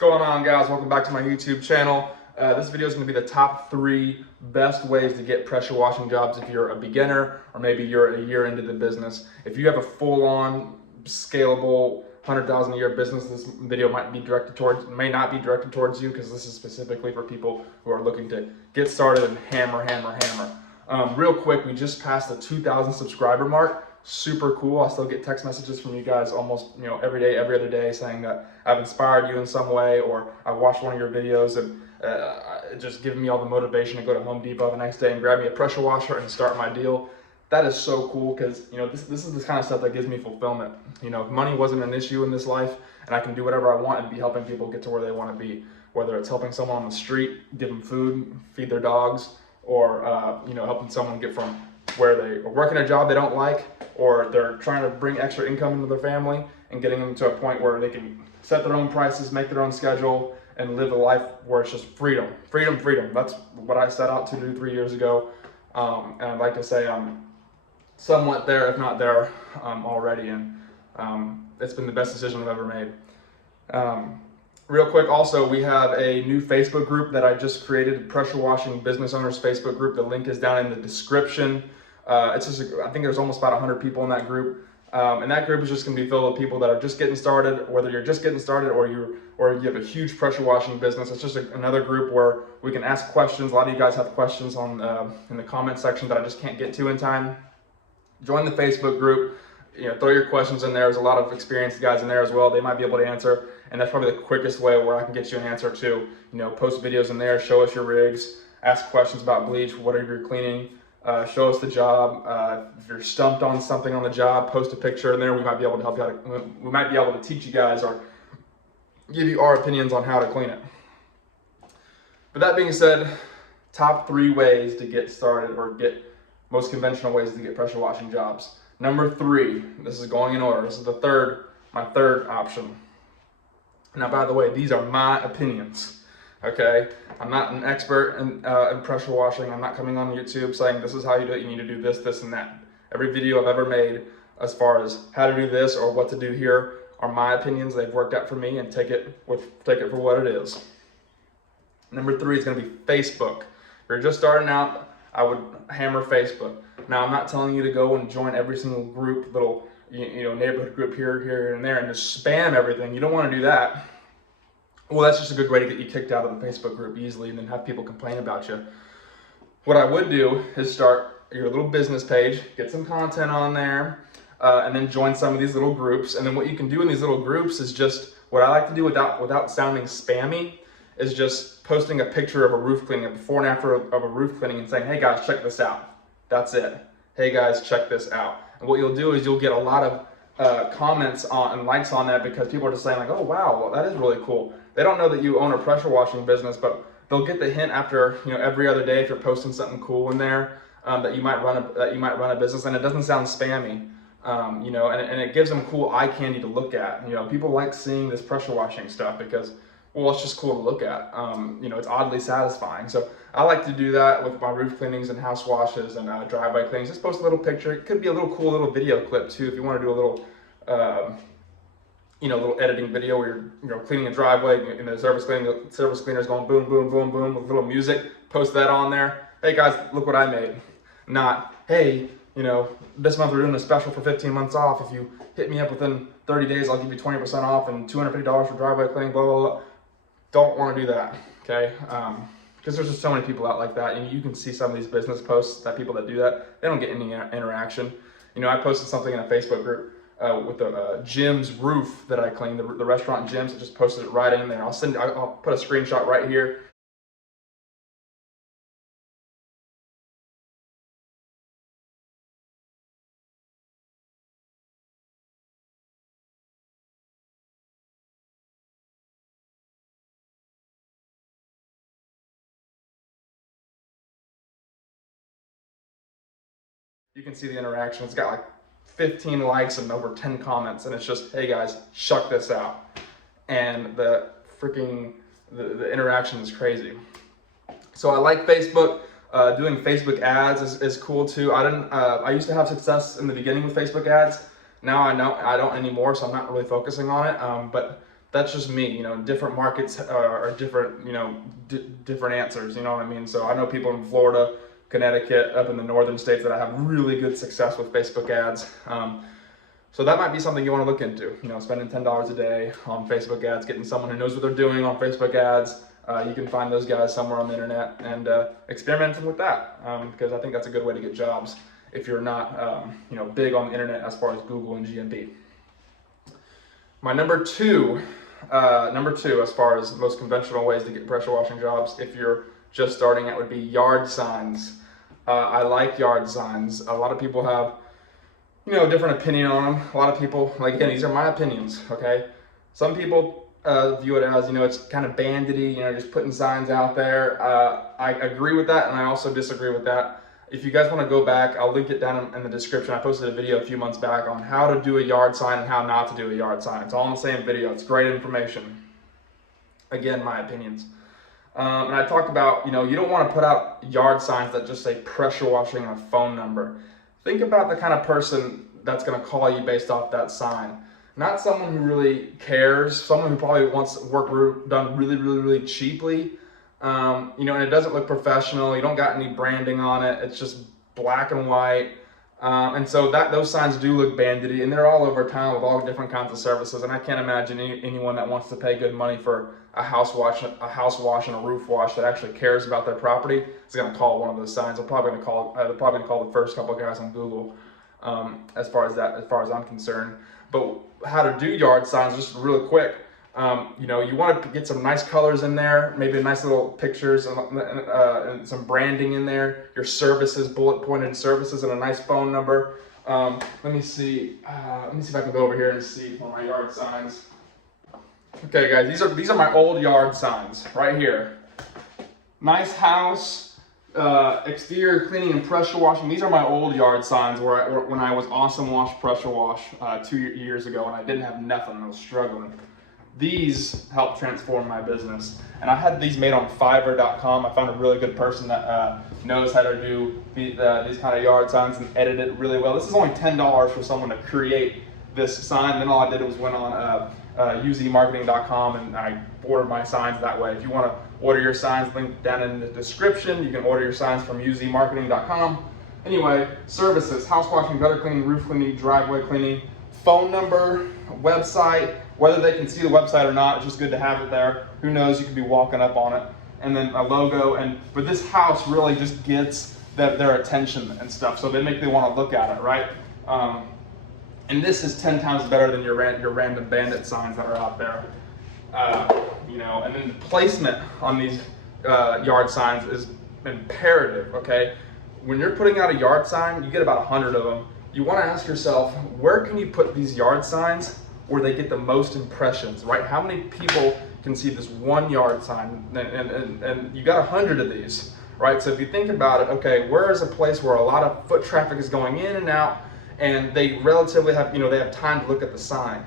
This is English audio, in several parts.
going on, guys? Welcome back to my YouTube channel. This video is going to be the top 3 best ways to get pressure washing jobs if you're a beginner or maybe you're a year into the business. If you have a full-on scalable 100,000 a year business, this video may not be directed towards you, because this is specifically for people who are looking to get started and hammer. Real quick, we just passed the 2,000 subscriber mark. Super cool. I still get text messages from you guys almost every day, every other day, saying that I've inspired you in some way, or I watched one of your videos and just giving me all the motivation to go to Home Depot the next day and grab me a pressure washer and start my deal. That is so cool, because this is the kind of stuff that gives me fulfillment. If money wasn't an issue in this life and I can do whatever I want and be helping people get to where they want to be, whether it's helping someone on the street give them food, feed their dogs, or helping someone get from where they are working a job they don't like, or they're trying to bring extra income into their family and getting them to a point where they can set their own prices, make their own schedule, and live a life where it's just freedom. That's what I set out to do 3 years ago, and I'd like to say I'm somewhat there, if not there, already, and it's been the best decision I've ever made. Real quick, also, we have a new Facebook group that I just created, Pressure Washing Business Owners Facebook group. The link is down in the description. I think there's almost about 100 people in that group. And that group is just going to be filled with people that are just getting started, whether you're just getting started or you have a huge pressure washing business. It's just another group where we can ask questions. A lot of you guys have questions in the comment section that I just can't get to in time. Join the Facebook group. Throw your questions in there. There's a lot of experienced guys in there as well. They might be able to answer, and that's probably the quickest way where I can get you an answer too. Post videos in there, show us your rigs, ask questions about bleach, what are you cleaning, show us the job. If you're stumped on something on the job, post a picture in there. We might be able to help you out. We might be able to teach you guys or give you our opinions on how to clean it. But that being said, top 3 ways to get started, or get most conventional ways to get pressure washing jobs. Number 3, this is going in order. This is my third option. Now, by the way, these are my opinions, okay? I'm not an expert in pressure washing. I'm not coming on YouTube saying this is how you do it. You need to do this, this, and that. Every video I've ever made as far as how to do this or what to do here are my opinions. They've worked out for me, and take it for what it is. Number 3 is going to be Facebook. If you're just starting out, I would hammer Facebook. Now, I'm not telling you to go and join every single group, little neighborhood group here and there, and just spam everything. You don't want to do that. Well, that's just a good way to get you kicked out of the Facebook group easily and then have people complain about you. What I would do is start your little business page, get some content on there, and then join some of these little groups. And then what you can do in these little groups is just, what I like to do without sounding spammy, is just posting a picture of a roof cleaning, a before and after of a roof cleaning, and saying, hey guys, check this out. That's it. Hey guys, check this out. And what you'll do is you'll get a lot of comments and likes on that, because people are just saying like, oh wow, well, that is really cool. They don't know that you own a pressure washing business, but they'll get the hint after every other day, if you're posting something cool in there, that you might run a business, and it doesn't sound spammy. And it gives them cool eye candy to look at. People like seeing this pressure washing stuff because, well, it's just cool to look at. It's oddly satisfying. So I like to do that with my roof cleanings and house washes and driveway cleanings. Just post a little picture. It could be a little cool little video clip too, if you want to do a little, little editing video where you're cleaning a driveway and the service cleaner's going boom, boom, boom, boom with little music. Post that on there. Hey guys, look what I made. Not, hey, this month we're doing a special for 15 months off. If you hit me up within 30 days, I'll give you 20% off and $250 for driveway cleaning, blah, blah, blah. Don't want to do that, okay? Because there's just so many people out like that, and you can see some of these business posts that people that do that, they don't get any interaction. I posted something in a Facebook group with the Jim's roof that I cleaned, the restaurant Jim's. I just posted it right in there. I'll put a screenshot right here. You can see the interaction. It's got like 15 likes and over 10 comments, and it's just, hey guys, check this out. And the interaction is crazy. So I like Facebook. Doing Facebook ads is cool too. I used to have success in the beginning with Facebook ads. Now I don't anymore, so I'm not really focusing on it. But that's just me. You know, different markets are different, you know, different answers, you know what I mean? So I know people in Florida, Connecticut, up in the northern states that I have really good success with Facebook ads. So that might be something you want to look into, you know, spending $10 a day on Facebook ads, getting someone who knows what they're doing on Facebook ads. You can find those guys somewhere on the internet and experimenting with that, because I think that's a good way to get jobs if you're not, you know, big on the internet as far as Google and GMB. My number two, as far as most conventional ways to get pressure washing jobs, if you're just starting out, would be yard signs. I like yard signs. A lot of people have, you know, different opinion on them. A lot of people, like, again, these are my opinions, okay? Some people view it as, you know, it's kind of bandity, you know, just putting signs out there. I agree with that, and I also disagree with that. If you guys want to go back, I'll link it down in the description. I posted a video a few months back on how to do a yard sign and how not to do a yard sign. It's all in the same video. It's great information. Again, my opinions. And I talked about, you know, you don't want to put out yard signs that just say pressure washing and a phone number. Think about the kind of person that's going to call you based off that sign. Not someone who really cares, someone who probably wants work done really, really, really cheaply. You know, and it doesn't look professional. You don't got any branding on it. It's just black and white. And so those signs do look bandity, and they're all over town with all different kinds of services. And I can't imagine anyone that wants to pay good money for a house wash and a roof wash that actually cares about their property is going to call one of those signs. They're probably going to call the first couple of guys on Google, as far as I'm concerned. But how to do yard signs, just real quick. You know, you want to get some nice colors in there, maybe nice little pictures and some branding in there. Your services, bullet pointed services, and a nice phone number. Let me see if I can go over here and see one of my yard signs. Okay, guys, these are my old yard signs right here. Nice house, exterior cleaning and pressure washing. These are my old yard signs when I was Awesome Wash Pressure Wash 2 years ago, and I didn't have nothing. I was struggling. These helped transform my business, and I had these made on Fiverr.com. I found a really good person that knows how to do these kind of yard signs and edit it really well. This is only $10 for someone to create this sign. Then all I did was went on uzmarketing.com and I ordered my signs that way. If you want to order your signs, link down in the description. You can order your signs from uzmarketing.com. Anyway, services: house washing, gutter cleaning, roof cleaning, driveway cleaning. Phone number, website. Whether they can see the website or not, it's just good to have it there. Who knows, you could be walking up on it. And then a logo, but this house really just gets their attention and stuff, so they want to look at it, right? And this is 10 times better than your random bandit signs that are out there. You know, and then the placement on these yard signs is imperative, okay? When you're putting out a yard sign, you get about 100 of them. You want to ask yourself, where can you put these yard signs where they get the most impressions, right? How many people can see this one yard sign? And you got 100 of these, right? So if you think about it, okay, where is a place where a lot of foot traffic is going in and out, and they relatively have, you know, they have time to look at the sign.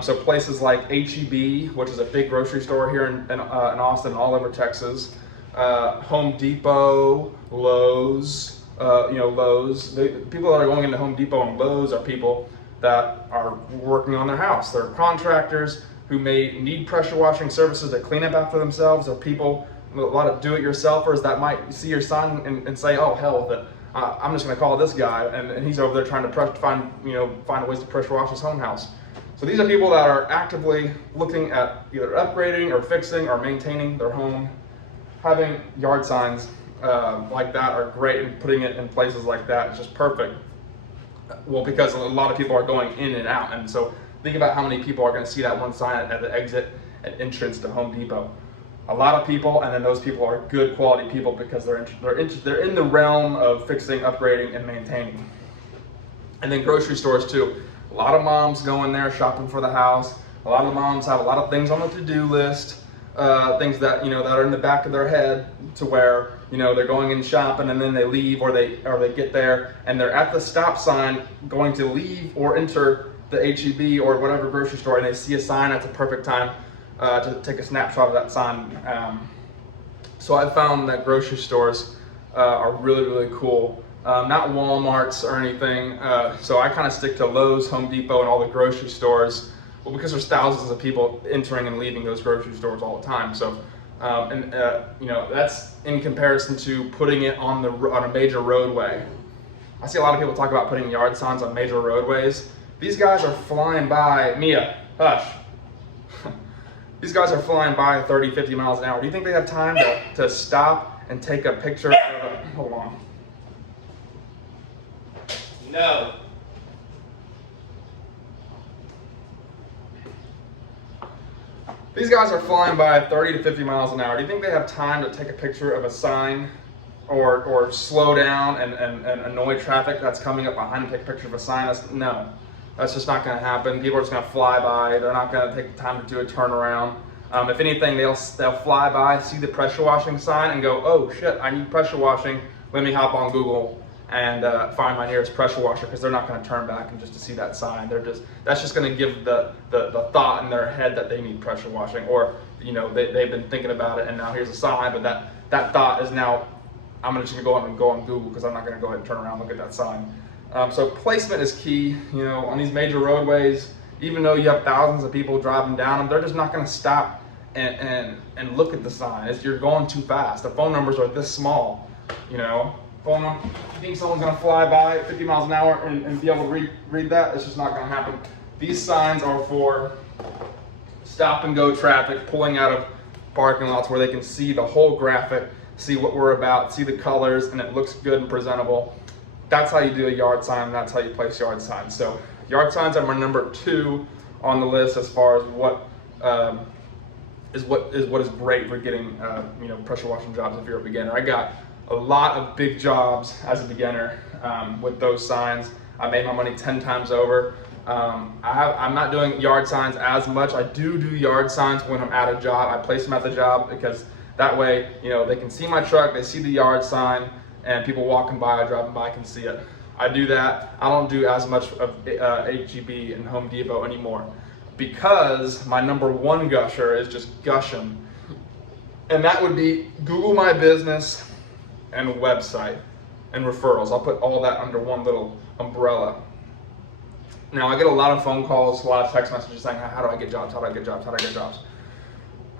So places like H-E-B, which is a big grocery store here in Austin, all over Texas, Home Depot, Lowe's, you know, Lowe's. The people that are going into Home Depot and Lowe's are people that are working on their house. They're contractors who may need pressure washing services to clean up after themselves, or people, a lot of do-it-yourselfers that might see your sign and say, oh, hell with it. I'm just going to call this guy, and he's over there trying to find ways to pressure wash his own house. So these are people that are actively looking at either upgrading or fixing or maintaining their home. Having yard signs like that are great, and putting it in places like that is just perfect. Well, because a lot of people are going in and out, and so think about how many people are going to see that one sign at the exit and entrance to Home Depot. A lot of people, and then those people are good quality people because they're in the realm of fixing, upgrading, and maintaining. And then grocery stores too. A lot of moms go in there shopping for the house. A lot of moms have a lot of things on the to-do list, things that that are in the back of their head, to where they're going in shopping and then they leave, or they get there and they're at the stop sign going to leave or enter the H-E-B or whatever grocery store, and they see a sign. That's a perfect time to take a snapshot of that sign. So I found that grocery stores are really, really cool. Not Walmarts or anything. So I kind of stick to Lowe's, Home Depot, and all the grocery stores. Well, because there's thousands of people entering and leaving those grocery stores all the time. So, you know, that's in comparison to putting it on a major roadway. I see a lot of people talk about putting yard signs on major roadways. These guys are flying by, Mia, hush. These guys are flying by 30, 50 miles an hour. Do you think they have time to stop and take a picture of a, hold on. No. These guys are flying by 30 to 50 miles an hour. Do you think they have time to take a picture of a sign or slow down and annoy traffic that's coming up behind them, take a picture of a sign? No, that's just not going to happen. People are just going to fly by. They're not going to take the time to do a turnaround. If anything, they'll fly by, see the pressure washing sign and go, oh shit, I need pressure washing. Let me hop on Google and find my nearest pressure washer, because they're not going to turn back and just to see that sign. That's just going to give the thought in their head that they need pressure washing, or you know they've been thinking about it and now here's a sign, but that thought is now, I'm just going to go on Google because I'm not going to go ahead and turn around and look at that sign. So placement is key. You know, on these major roadways, even though you have thousands of people driving down them, they're just not going to stop and look at the sign. You're going too fast. The phone numbers are this small, you know. Phone number, you think someone's going to fly by at 50 miles an hour and be able to read that? It's just not going to happen. These signs are for stop and go traffic, pulling out of parking lots where they can see the whole graphic, see what we're about, see the colors, and it looks good and presentable. That's how you do a yard sign. That's how you place yard signs. So yard signs are my number 2 on the list as far as what is great for getting you know, pressure washing jobs if you're a beginner. I got a lot of big jobs as a beginner with those signs. I made my money 10 times over. I'm not doing yard signs as much. I do yard signs when I'm at a job. I place them at the job because that way, you know, they can see my truck, they see the yard sign, and people walking by, driving by can see it. I do that. I don't do as much of H-E-B and Home Depot anymore because my number 1 gusher is just gushing. And that would be Google My Business and website and referrals. I'll put all that under one little umbrella. Now I get a lot of phone calls, a lot of text messages saying, how do I get jobs? How do I get jobs? How do I get jobs?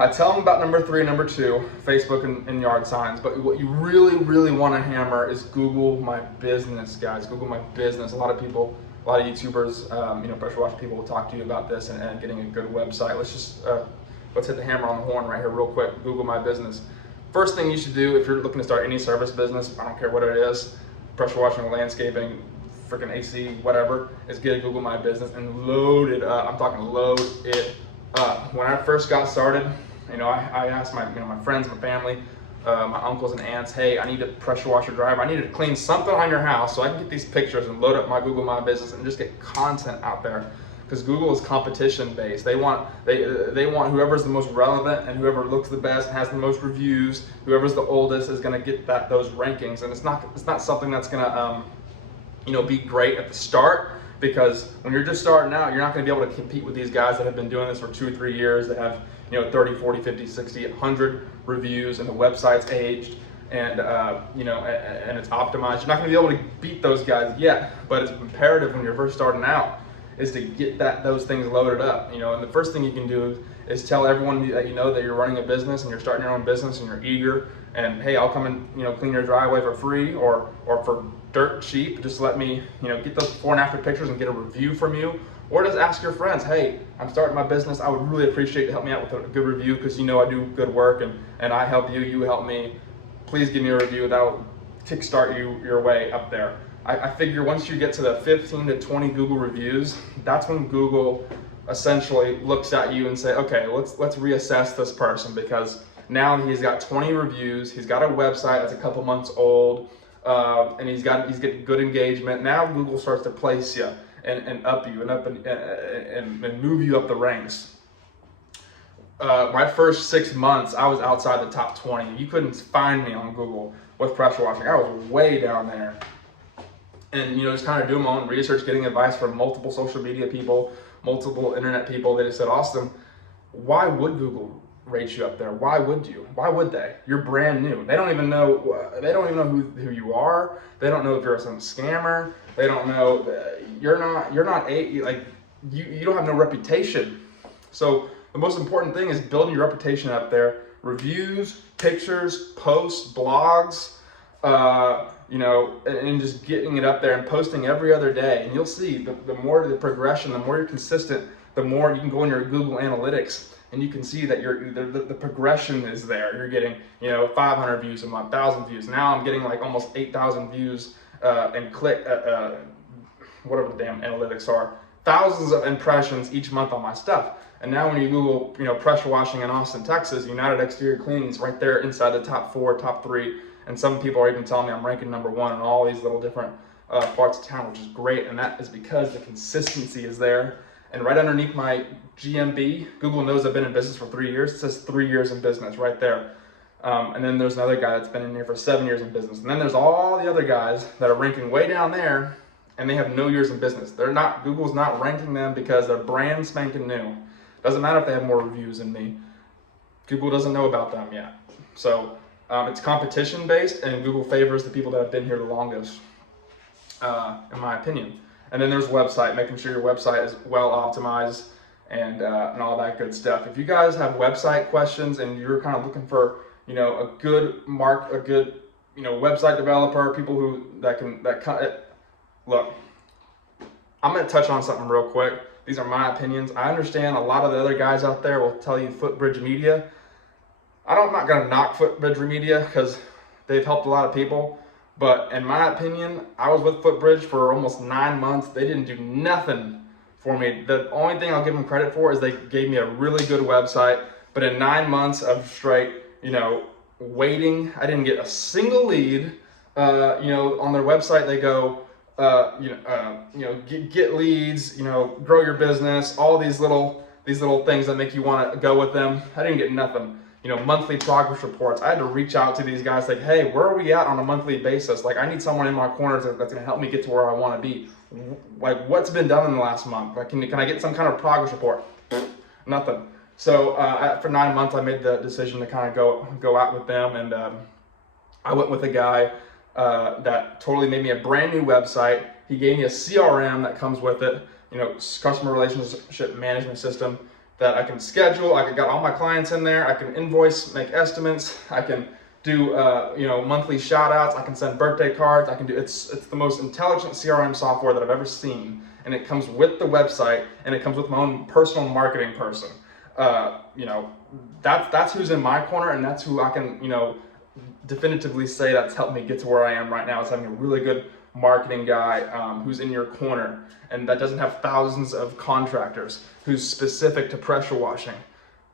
I tell them about number 3 and number 2, Facebook and yard signs, but what you really, really want to hammer is Google My Business, guys. Google My Business. A lot of YouTubers, you know, pressure wash people will talk to you about this and getting a good website. Let's hit the hammer on the horn right here real quick. Google My Business. First thing you should do if you're looking to start any service business, I don't care what it is, pressure washing, landscaping, freaking AC, whatever, is get a Google My Business and load it up. I'm talking load it up. When I first got started, you know, I asked my friends, my family, my uncles and aunts, hey, I need a pressure washer driver. I need to clean something on your house so I can get these pictures and load up my Google My Business and just get content out there. Because Google is competition based. They want whoever's the most relevant and whoever looks the best and has the most reviews, whoever's the oldest is going to get those rankings. And it's not something that's going to you know, be great at the start, because when you're just starting out, you're not going to be able to compete with these guys that have been doing this for 2 or 3 years, that have, you know, 30, 40, 50, 60, 100 reviews, and the website's aged and you know, and it's optimized. You're not going to be able to beat those guys yet, but it's imperative when you're first starting out is to get those things loaded up, you know. And the first thing you can do is tell everyone that you know that you're running a business and you're starting your own business and you're eager, and hey, I'll come and, you know, clean your driveway for free or for dirt cheap. Just let me, you know, get those before and after pictures and get a review from you. Or just ask your friends, hey, I'm starting my business. I would really appreciate to help me out with a good review, because you know I do good work and I help you, you help me. Please give me a review. That'll kickstart your way up there. I figure once you get to the 15 to 20 Google reviews, that's when Google essentially looks at you and say, okay, let's reassess this person, because now he's got 20 reviews, he's got a website that's a couple months old, and he's getting good engagement. Now Google starts to place you and up you and move you up the ranks. My first 6 months, I was outside the top 20. You couldn't find me on Google with pressure washing. I was way down there. And, you know, just kind of doing my own research, getting advice from multiple social media people, multiple internet people. They just said, Austin, why would Google rate you up there? Why would you? Why would they? You're brand new. They don't even know who you are. They don't know if you're some scammer. They don't know you're not like you don't have no reputation. So the most important thing is building your reputation up there. Reviews, pictures, posts, blogs, and just getting it up there and posting every other day. And you'll see the more the progression, the more you're consistent, the more you can go in your Google Analytics and you can see that the progression is there. You're getting 500 views a month, 1,000 views. Now I'm getting like almost 8,000 views and whatever the damn analytics are. Thousands of impressions each month on my stuff. And now when you Google, pressure washing in Austin, Texas, United Exterior Cleaning is right there inside the top 4, top 3. And some people are even telling me I'm ranking number 1 in all these little different parts of town, which is great. And that is because the consistency is there. And right underneath my GMB, Google knows I've been in business for 3 years. It says 3 years in business right there. And then there's another guy that's been in here for 7 years in business. And then there's all the other guys that are ranking way down there and they have no years in business. Google's not ranking them because they're brand spanking new. Doesn't matter if they have more reviews than me. Google doesn't know about them yet. So it's competition based, and Google favors the people that have been here the longest, in my opinion. And then there's website, making sure your website is well optimized and all that good stuff. If you guys have website questions and you're kind of looking for a good website developer, people look, I'm going to touch on something real quick. These are my opinions. I understand a lot of the other guys out there will tell you Footbridge Media. I'm not going to knock Footbridge Media because they've helped a lot of people. But in my opinion, I was with Footbridge for almost 9 months. They didn't do nothing for me. The only thing I'll give them credit for is they gave me a really good website. But in 9 months of straight, waiting, I didn't get a single lead. On their website they go, get leads, grow your business, all these little things that make you want to go with them. I didn't get nothing. Monthly progress reports. I had to reach out to these guys like, hey, where are we at on a monthly basis? Like, I need someone in my corner that's going to help me get to where I want to be. Like, what's been done in the last month? Like, can I get some kind of progress report? Nothing. So for 9 months, I made the decision to kind of go out with them, and I went with a guy that totally made me a brand new website. He gave me a CRM that comes with it, customer relationship management system that I can schedule. I got all my clients in there. I can invoice, make estimates. I can do monthly shout outs. I can send birthday cards. It's the most intelligent CRM software that I've ever seen. And it comes with the website, and it comes with my own personal marketing person. That's who's in my corner, and that's who I can, definitively say that's helped me get to where I am right now, is having a really good marketing guy who's in your corner and that doesn't have thousands of contractors, who's specific to pressure washing.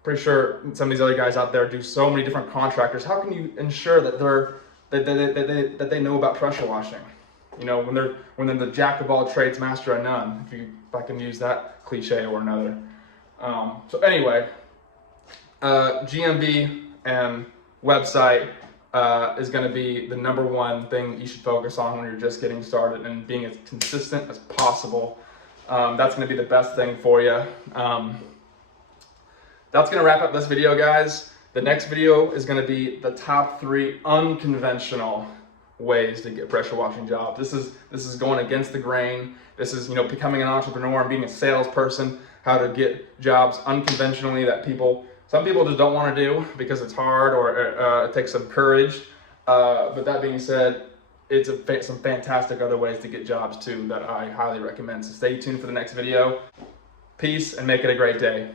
Pretty sure some of these other guys out there do so many different contractors. How can you ensure that that they know about pressure washing? When they're the jack of all trades, master of none, if I can use that cliche or another. So anyway, GMB and website is going to be the number 1 thing you should focus on when you're just getting started, and being as consistent as possible. That's going to be the best thing for you. That's going to wrap up this video, guys. The next video is going to be the top 3 unconventional ways to get pressure washing jobs. This is going against the grain. This is becoming an entrepreneur and being a salesperson, how to get jobs unconventionally that some people just don't want to do because it's hard, or it takes some courage. But that being said, it's some fantastic other ways to get jobs too that I highly recommend. So stay tuned for the next video. Peace, and make it a great day.